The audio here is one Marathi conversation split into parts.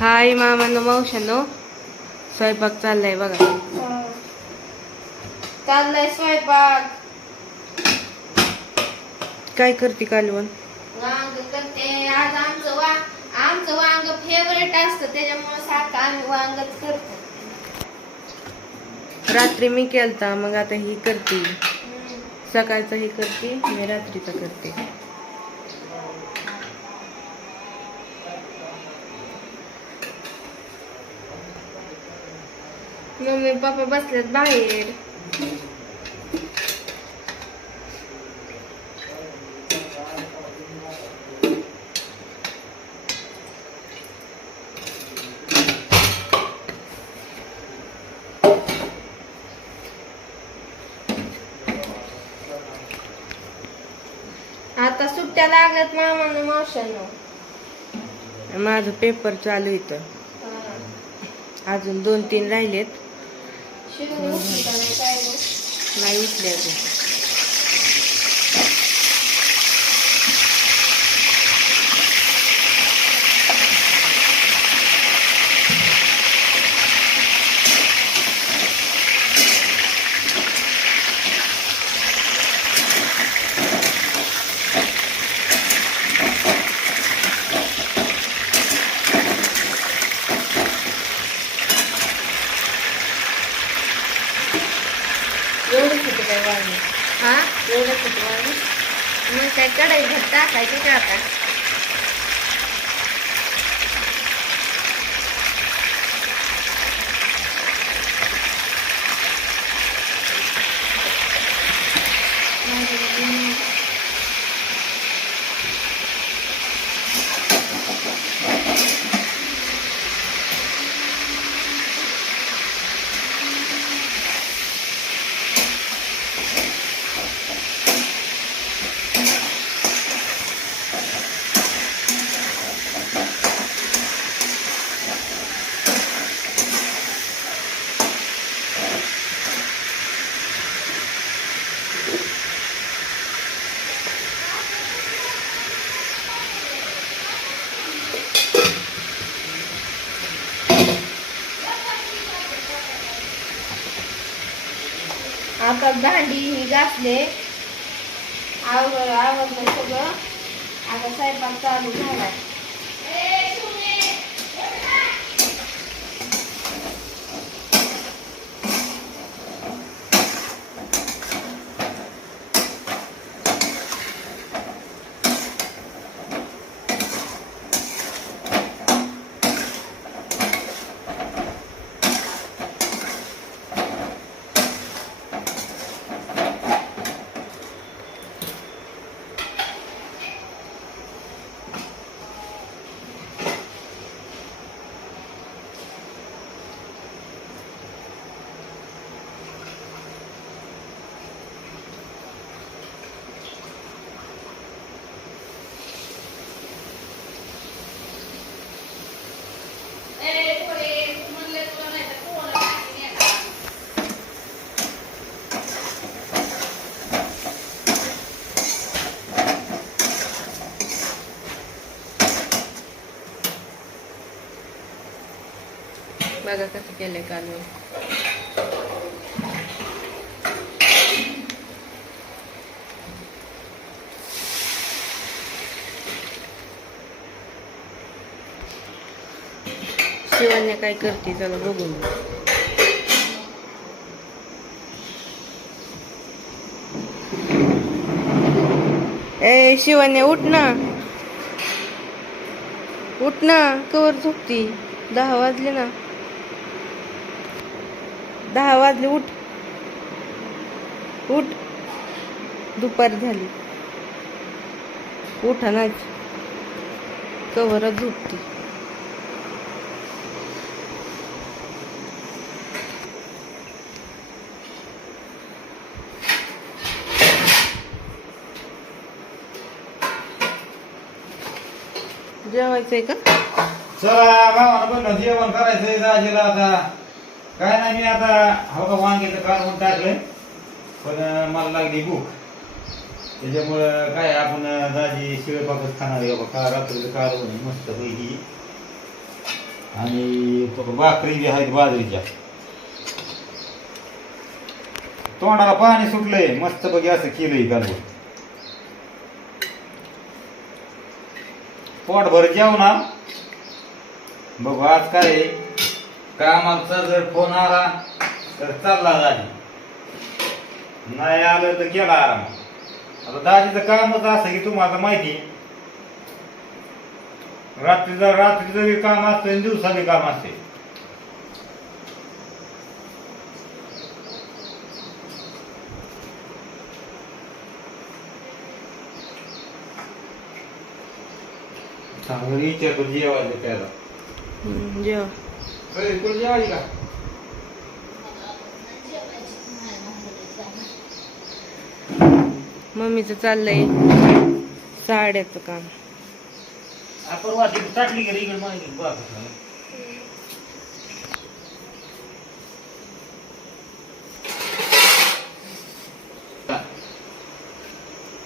हाय मामानो मावशानो, स्वयंपाक चाललाय बघा. चाललाय स्वयंपाक. काय करते कालवण? वांग करते. आज आमचं वांग फेवरेट असतं, त्याच्यामुळे सारखं आम्ही वांगच करतो. रात्री मी केलता, मग आता ही करते. सकाळचं ही करते, मी रात्रीचं करते. मम्मी पप्पा बसलेत बाहेर. आता सुट्ट्या लागत मामांना मावशांना. माझं पेपर चालू इथं, अजून 2-3 राहिलेत. शिवून उठली का नाही काय गं? नाही उठले अजून. एवढंच होतं काय वांग? हा एवढंच होतं वांग. मग काय कढई भर टाकायची का आता? आता भांडी ही घासले, आवरलं सगळं. आता स्वयंपाक चालू झालाय. बघा कसं केलंय कालवण. शिवण्या काय करते चला बघून. ए शिवण्या उठ ना, उठ ना, कवर झोपती. 10 वाजले ना, 10 वाजले. उठ उठ, दुपार झाली. उठा ना, कवर झोपती. जेवायचंय का? चला भावानं बनलं जेवण करायचंय दाजीला. आता काय नाही, मी आता हो का वांग्याचं काढून टाकलंय, पण मला लागली भूक. त्याच्यामुळं काय आपण दाजी शिळे पाकच खाणार आहे. का रात्रीचं काढून मस्त होईल. आणि भाकरी बी आहेत बाजरीच्या. तोंडाला पाणी सुटलंय मस्त बघी असं केलंय कालवण. पोटभर जेवणार. बघू आज काय आहे. कामाचा जर फोन आला तर चालला दाजी, नाही आलं तर केला आराम. आता दाजीचं कामच असं की तुम्हाला माहिती, रात्रीचं बी काम असतं आणि दिवसा बी काम असते. चांगलं विचारतो जेवायचं त्याला. जेव. तुला जेवायची का? मम्मीचं चाललंय साड्याचं काम. आपण वाटी टाकली की इकडे माहिती बघ.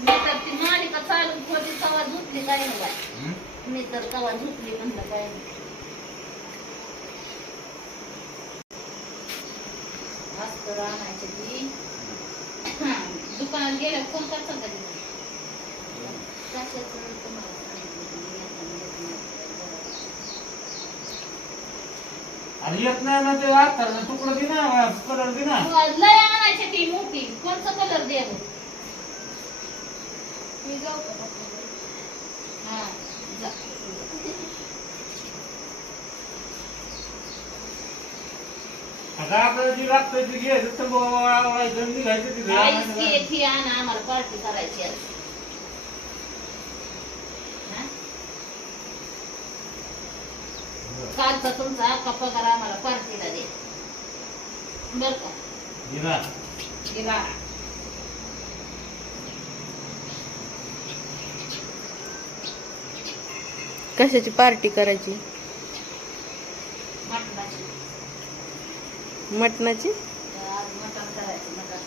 मी तर ती मालिका चालून होती तवा झुकली काय नाही बाई. मी तर तवा झुकली म्हणलं काय नाही. मस्त राहण्याची ती दुकानात गेल्या फोन करता का तिथे कशाचं तुम्हाला आणि येत नाही ना ते आता तुकडं दे ना, कलर दे ना. लय आणायची ती मोठी कोणचा कलर द्यावं. मी जाऊ का हा जा. आता आपल्याला जी लागतं ती घ्यायचं तर वाळवायचं निघायचं तिथे. आईस की आणा आम्हाला पार्टी करायची आज. हा? कालचा तुमचा अख्खा पगार आम्हाला पार्टीला दे बर का. दिना. दिला. कशाची पार्टी करायची? मटणाची. मटणाची? आज मटण करायचं मटण.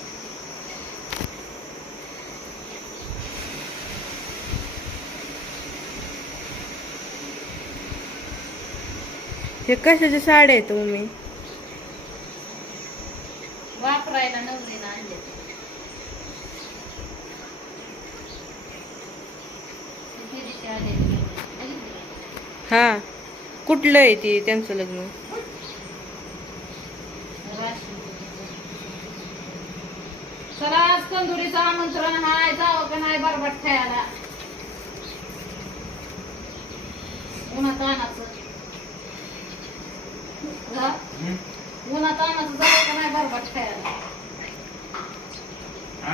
हे कशाच्या साड्या आहेत मम्मी? वापरायला नवरीनं आणले. हा कुठलं आहे ते त्यांचं लग्न? चला आज कंदुरीचं आमंत्रण हाय, जावं का नाही बरबाट खायला. उन्हात आणायचं उन्हात आणायचं जावं का नाही बरबाट खायला.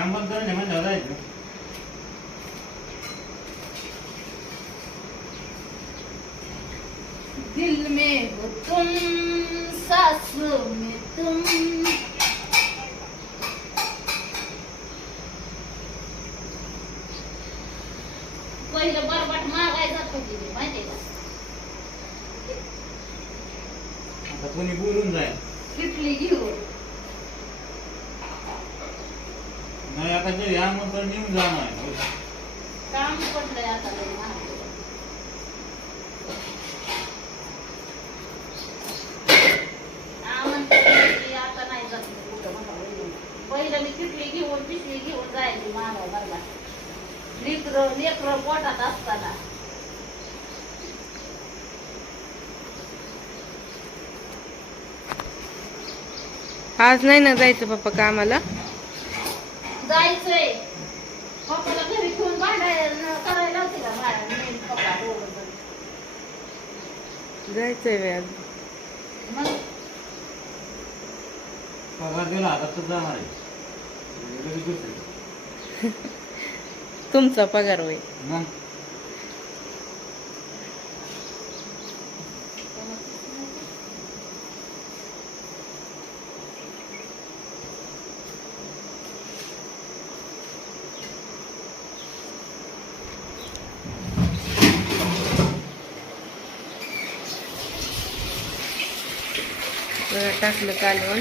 आमंत्रण म्हणजे जायचं. दिल में हो तुम, सांसों में तुम. पहिलं बरबाट मागाय जात होती माहितीये का. आता कोणी बोलून जाईल. किटली घेऊन नाही आता घरी आमंत्रण येऊन जाणार. काम पडलंय आता लय महाग. आमंत्रण आता नाही जात मी कुठं म्हणावं. पहिलं मी किटली घेऊन पिशवी घेऊन जायची मागाय बरबाट. लेकरं पोटात असताना. आज नाही ना जायचं पप्पा कामाला? जायचंय. पप्पाला घरी ठेवून भांडायला करायला होती का मी पप्पा दोघं जण. जायचंय व्याज. मग पगार दिला आता तर जाणार आहे. तुमचा पगार होय. मग बघा टाकलं कालवण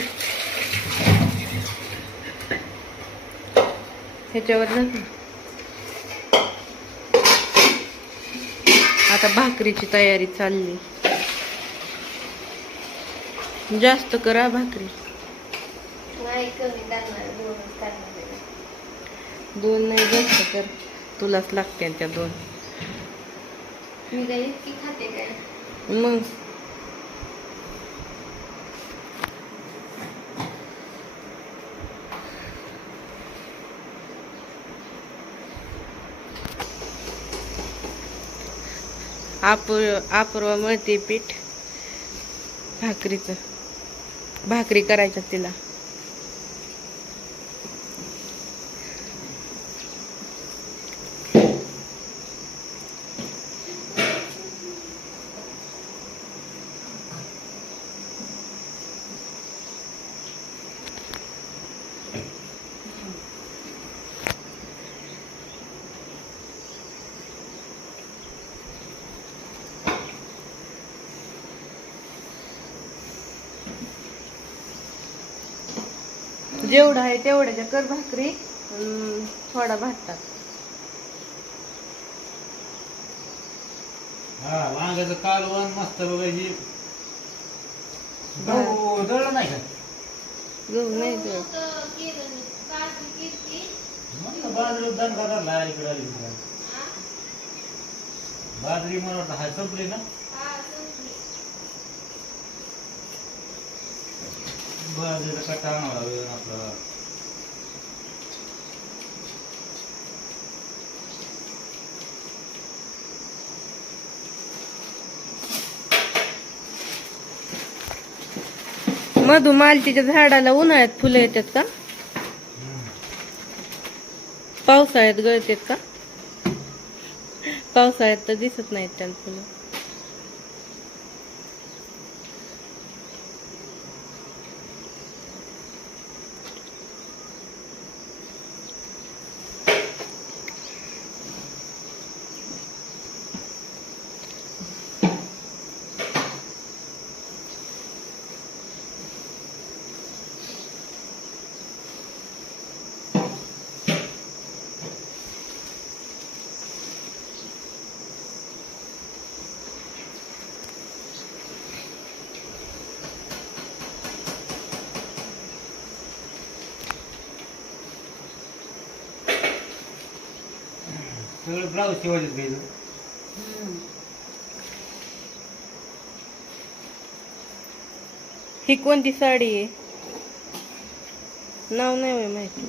ह्याच्यावर ना. आता भाकरीची तयारी चालली. जास्त करा भाकरी. नाही कमी करणार, दोनच करणार आहे. 2 नाही, जास्त कर. तुलाच लागते त्या 2. मी काय इतकी खाते काय? मग अपूर्वा मळते पीठ भाकरीचं. भाकरी करायचं तिला. जेवढं आहे तेवढ्याच्या कर भाकरी. थोडा भात टाक. हा वांग्याचं कालवण मस्त बघायची. गहू दळलं नाही का? गहू नाही गं. म्हणलं बाजरी दण करायला इकडे आली इकडे. बाजरी मला वाटतं हाय संपली ना. बाजरीचा कट्टा आणावा लागेल आपल्याला. मधुमालतीच्या झाडाला उन्हाळ्यात फुलं येतात का? पावसाळ्यात गळतात का? पावसाळ्यात तर दिसत नाहीत त्याला फुलं. सगळं ब्लाऊज शिवायचं घ्यायचं. ही कोणती साडी आहे? नाव नाही होय माहिती.